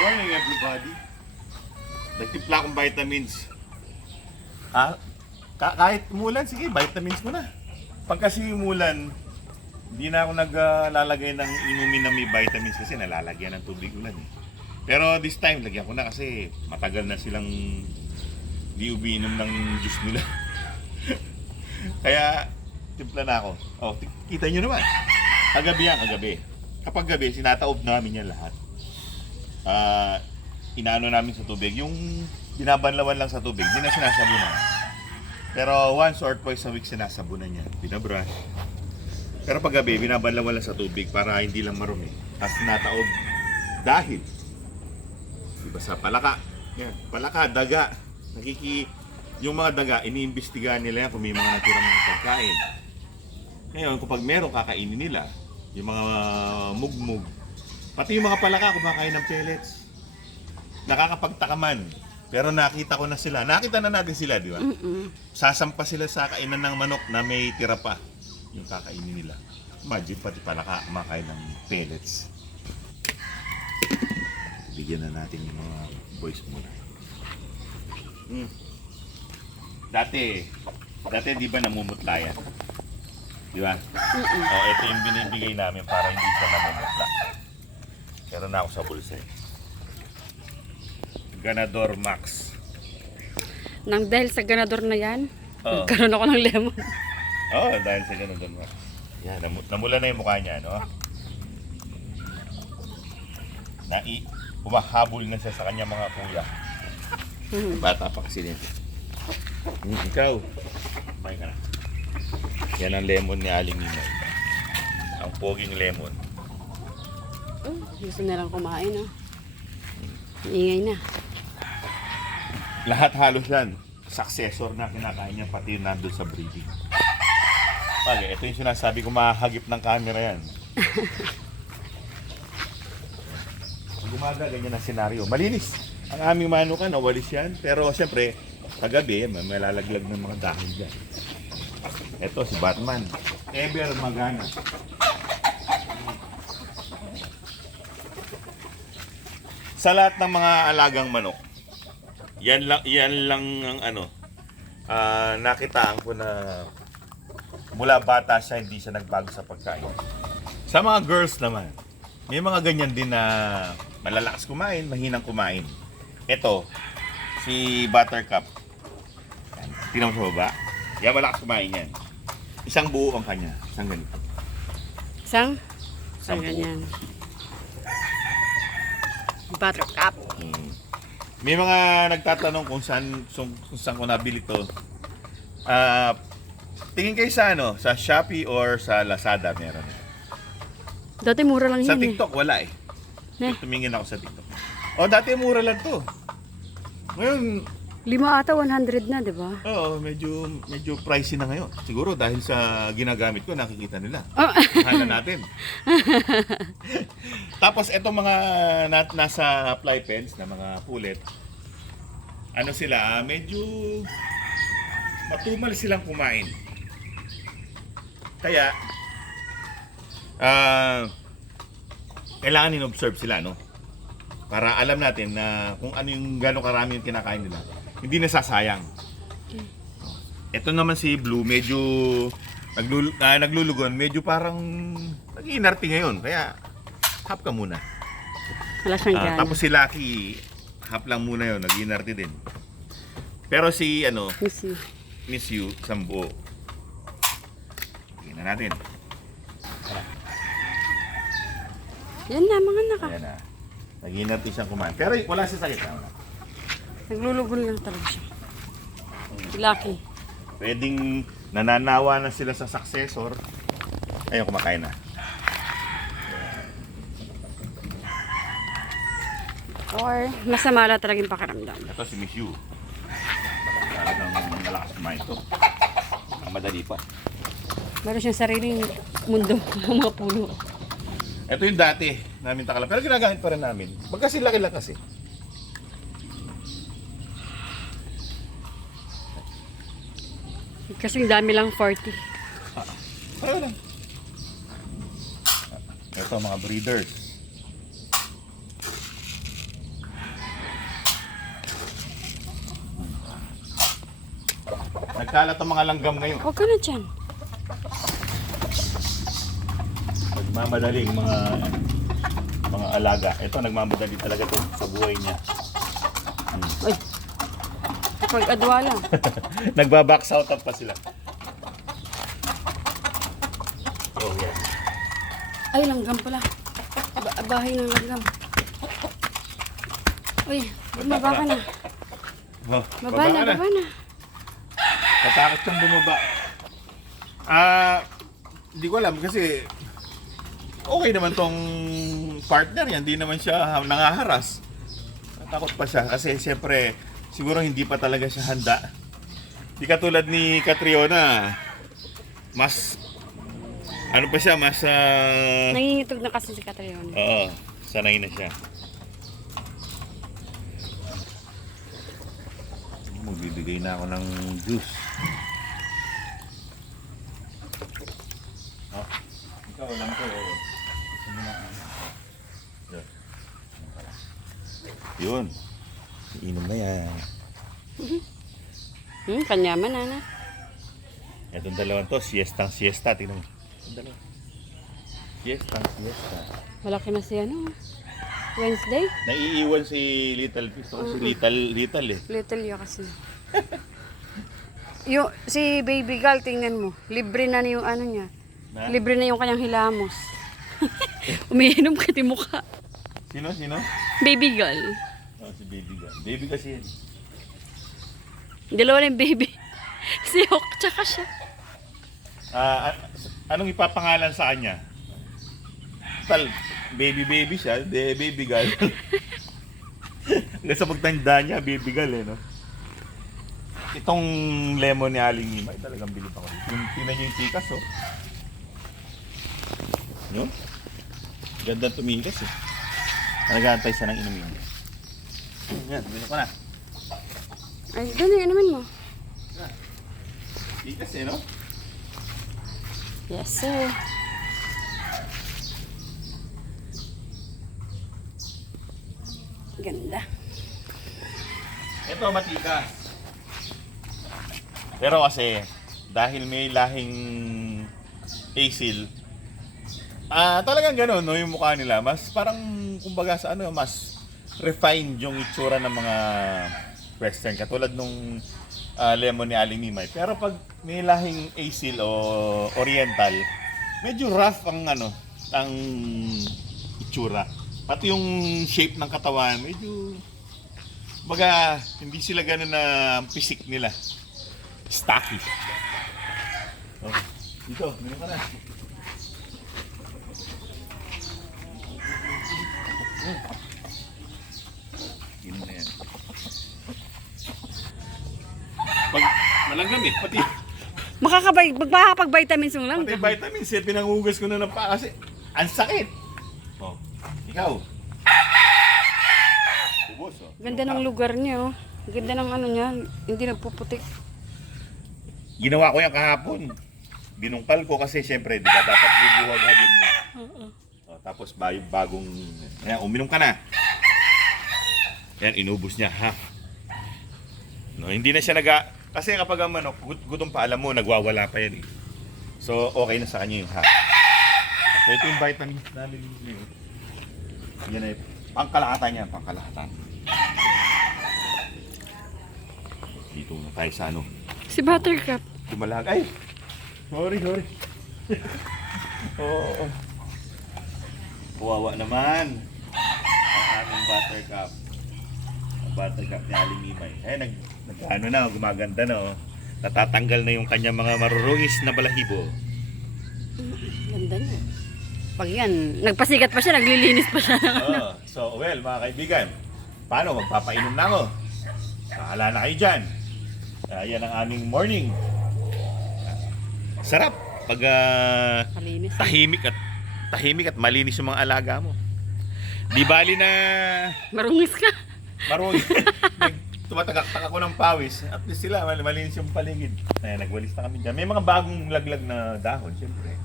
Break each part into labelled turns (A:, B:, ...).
A: morning, everybody. Nagtimpla akong vitamins. Ah, ka- kahit umulan, sige, vitamins mo na. Pag umulan, hindi na ako naglalagay ng inumin na may vitamins kasi nalalagyan ng tubig ulan eh. Pero this time, lagyan ko na kasi matagal na silang di umiinom ng juice nila. Kaya, timpla na ako. Oh, kita nyo naman. Kagabi yan, kagabi. Kapag gabi, sinataob namin yan lahat. Ah, inaano namin sa tubig. Yung binabanlawan lang sa tubig, di na sinasabunan. Pero once or twice a week sinasabunan yan. Binabrush. Pero pag gabi, binabanlawan lang sa tubig para hindi lang marumi. Tapos sinataob dahil Diba sa palaka? Yan, palaka, daga. Nakiki yung mga daga, iniimbestigahan nila yan kung may mga natirang mga pagkain. Ngayon, kapag meron kakainin nila, yung mga mugmug, pati yung mga palaka kumakain ng pellets. Nakakapagtakaman. Pero nakita ko na sila. Nakita na natin sila, di ba?
B: Mm-mm.
A: Sasampa sila sa kainan ng manok na may tira pa. Yung kakainin nila. Imagine pati palaka kumakain ng pellets. Bigyan na natin yung mga boys muna. Hmm. Dati, dati di ba namumutla yan? Di ba?
B: Mm-mm.
A: Oh, ito yung binibigay namin para hindi siya namumutla. Meron na ako sa bulsa eh. Ganador Max.
B: Nang dahil sa ganador na yan,
A: Oo.
B: nagkaroon ako ng lemon.
A: Oo, oh, dahil sa Ganador Max. Yan, namu- namula na yung mukha niya, no? Nai, umahabol na siya sa kanya mga kuya.
B: Mhm.
A: Bata pa kasi din. Hmm, ikaw, may ka na. Yan ang lemon ni Aling Ninoy. Ang poging lemon.
B: Oh, gusto nilang kumain, oh. Ingay na.
A: Lahat halos yan. Successor na kinakain niya pati nandun sa breeding. Pag, ito yung sinasabi ko mahagip ng camera yan. Pag Gumaga, ganyan ang senaryo. Malinis. Ang aming manukan, nawalis yan. Pero siyempre, kagabi, may malalaglag ng mga dahil dyan. Ito, si Batman. Ever magana. Sa lahat ng mga alagang manok, yan lang, yan lang ang ano, ah, nakitaan ko na mula bata siya, hindi siya nagbago sa pagkain. Sa mga girls naman, may mga ganyan din na malalakas kumain, mahinang kumain. Ito, si Buttercup. Tingnan mo sa baba. Yan, malakas kumain yan. Isang buo ang kanya. Isang ganito.
B: Isang?
A: Isang
B: Isang ganyan. Buttercup.
A: Mm. May mga nagtatanong kung saan kung, kung saan ko nabili to. Ah, tingin kayo sa ano, sa Shopee or sa Lazada meron.
B: Dati mura lang
A: Sa
B: yun,
A: TikTok wala eh.
B: eh.
A: Tumingin ako sa TikTok. Oh, dati mura lang to. Ngayon,
B: eh. Lima ata, 100 na, di ba?
A: oo, medyo medyo pricey na ngayon. Siguro dahil sa ginagamit ko nakikita nila.
B: Oh.
A: Hala natin. Tapos etong mga na, nasa fly pens na mga pulet, ano sila, medyo matumal silang kumain. Kaya, ah, kailangan in-observe sila, no? Para alam natin na kung ano yung gano'ng karami yung kinakain nila, hindi nasasayang. Ito naman si Blue, medyo naglul ah, naglulugon, medyo parang nag-iinarte ngayon. Kaya, hap ka muna.
B: Wala siyang gana.
A: tapos si Lucky, hap lang muna yun, nag-iinarte din. Pero si, ano,
B: Miss you.
A: Miss You, isang buo. Tingnan natin.
B: Yan na, mga naka.
A: Ayan na. Nag-iinarte siyang kumain. Pero wala siya sakit. ah.
B: Naglulugol lang talaga siya. Lucky.
A: Pwedeng nananawa na sila sa successor. Ayun, kumakain na.
B: Or, masama lang talaga yung pakiramdam.
A: Ito si Miss You. Talagang malakas kumain ito. Ang madali pa.
B: Meron siyang sariling mundo ng mga puno.
A: Ito yung dati namin takala. Pero ginagamit pa rin namin. Magkasi laki lang kasi.
B: Kasing dami lang 40.
A: Ah, para lang. Ito mga breeders. Nagkalat ang mga langgam ngayon.
B: Huwag ka na dyan.
A: Nagmamadaling mga mga alaga. Ito nagmamadali talaga ito sa buhay niya.
B: Hmm. Ay adwa lang.
A: Nagbabox out up pa sila. Oh, yeah.
B: Ay, langgam pala. Ba bahay ng langgam. Uy, bumaba ka na.
A: Oh,
B: Baba na, baba na.
A: Natakot kang bumaba. Ah, hindi ko alam kasi okay naman tong partner yan. Hindi naman siya nangaharas. Natakot pa siya kasi siyempre siguro hindi pa talaga siya handa. Di katulad ni Catriona, mas ano pa siya, mas ah,
B: Nangingitog na kasi si Catriona.
A: Oo, sanay na siya. Magbibigay na ako ng juice. Oh, ikaw lang na ano? Yun. Inom na yan.
B: Hmm, kanyaman, Nana.
A: Itong dalawang to, siestang siesta. Tingnan mo. Itong dalawa. Siestang siesta.
B: Malaki na si ano. Wednesday?
A: Naiiwan si Little Fish. Ito si Little, Little eh.
B: Little ya kasi. yung, si baby girl, tingnan mo. Libre na yung ano niya.
A: Na?
B: Libre na yung kanyang hilamos. Umiinom ka di mukha.
A: Sino, sino?
B: Baby girl.
A: Baby kasi yan.
B: Dalawa na yung baby. si Hawk tsaka siya.
A: Ah, a- anong ipapangalan sa kanya? Tal, baby baby siya, de baby girl. Hanggang sa pagtanda niya, baby girl eh, no? Itong lemon ni Aling Nima, ay talagang bilib ako. Yung tinan niyo yung tikas, oh. Yun. Ganda tumikas eh. Nag-aantay siya ng inumin. Yan, bilhin ko na.
B: Ay, yung inumin mo.
A: Tikas eh, no?
B: Yes, sir. Ganda.
A: Ito matikas. Pero kasi dahil may lahing asil, ah talagang gano'n no yung mukha nila. Mas parang kumbaga sa ano mas refined yung itsura ng mga western katulad nung ah, lemon ni Aling Mimay. Pero pag may lahing asil o oriental, medyo rough ang ano, ang itsura. Pati yung shape ng katawan, medyo Baga, hindi sila ganun na pisik nila. Stocky. Oh, dito, meron ka na. Yun na yan. Pag malanggam eh, pati,
B: Makakabay, magpapag-vitamins mo lang.
A: pati vitamin C, pinangugas ko na ng pa kasi ang sakit. Oh, ikaw. Ubos, oh.
B: Ganda ng lugar niyo. Ganda ng ano niya. Hindi nagpuputik.
A: Ginawa ko yan kahapon. Binungkal ko kasi siyempre, di ba dapat bubuwag-hagin mo. Oh, tapos bayo bagong... Ayan, uminom ka na. Yan, inubos niya, ha? No, hindi na siya naga... Kasi kapag ang manok, gut- gutom pa, alam mo, nagwawala pa yan eh. So, okay na sa kanya yung ha. So, ito yung vitamins namin. Yun. Yan ay pangkalahatan yan, pangkalahatan. Dito na tayo sa ano,
B: Si Buttercup.
A: Dumalag. Ay! Sorry, sorry. Oo. Kawawa naman. Ang aming buttercup. Ang buttercup ni Aling Mimay. Ay, nag ano na, gumaganda na oh. Natatanggal na yung kanyang mga marurungis na balahibo.
B: Ganda niya. Pag yan, nagpasikat pa siya, naglilinis pa siya.
A: Oh, so, well, mga kaibigan, paano? Magpapainom na ako. Bahala na kayo dyan. Ah, yan ang aming morning. Sarap pag ah,
B: Malinis.
A: tahimik at tahimik at malinis yung mga alaga mo. Di bali na
B: Marungis ka.
A: marunong tumatagak-tak ako ng pawis. At least sila, mal- malinis yung paligid. Ayan, nagwalis na kami dyan. May mga bagong laglag na dahon, siyempre.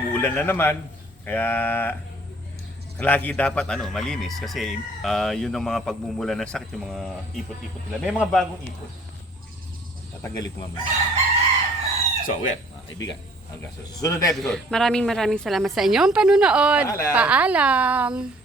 A: Umuulan na naman, kaya lagi dapat ano malinis kasi ah, yun ang mga pagmumula ng sakit yung mga ipot-ipot nila. May mga bagong ipot. Tatanggalin ko mamaya. So, well, mga kaibigan, hanggang sa susunod na episode.
B: Maraming maraming salamat sa inyong panunood.
A: Paalam.
B: Paalam.